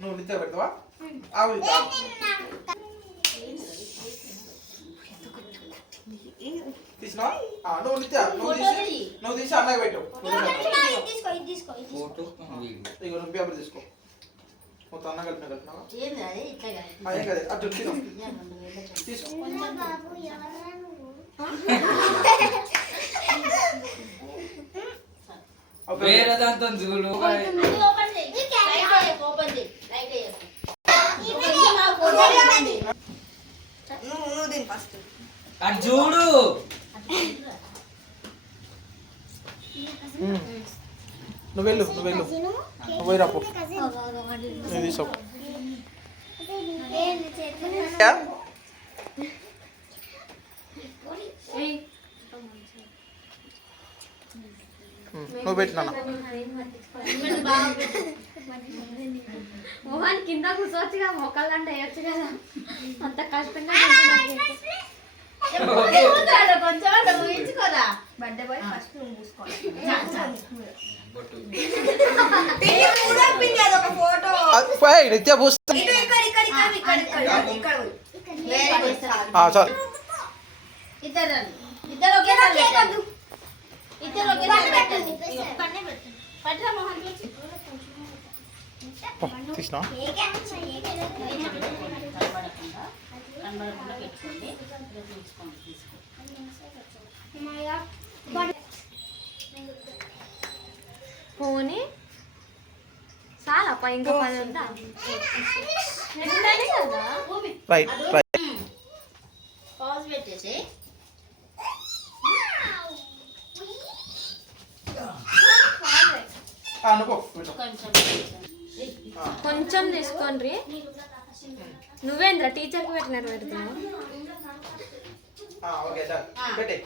నువ్వు నిత్య పెడతావా? ఆవు తీసినా? నువ్వు నిత్య నువ్వు తీసి అన్నయ్య పెట్టు. ఇక నువ్వు పేపర్ తీసుకో. మొత్తం అన్న కలిపినావా? అదే కదా అటు తీసుకో. వేరే దాంతో చూడు. అది చూడు. నువ్వు వెళ్ళు పోయి రాపో. తీసుకో. నువ్వు పెట్టినా మోహన్ కింద కూర్చోవచ్చుగా, మొక్కలు అంటే వేయచ్చు కదా, అంత కష్టంగా కొంచెం ఊహించుకోరా. బర్త్డే బాయ్ ఫస్ట్ నిత్య పూస్తా. తీసినా? పోనీ చాలా ఇంకా పని ఉందా? రైట్ పాజ్ పెట్టేసి కొంచెం తీసుకోండి. నువ్వేంద్ర టీచర్కి పెట్టినారు పెడుతున్నావు? ఓకే సార్ పెట్టే.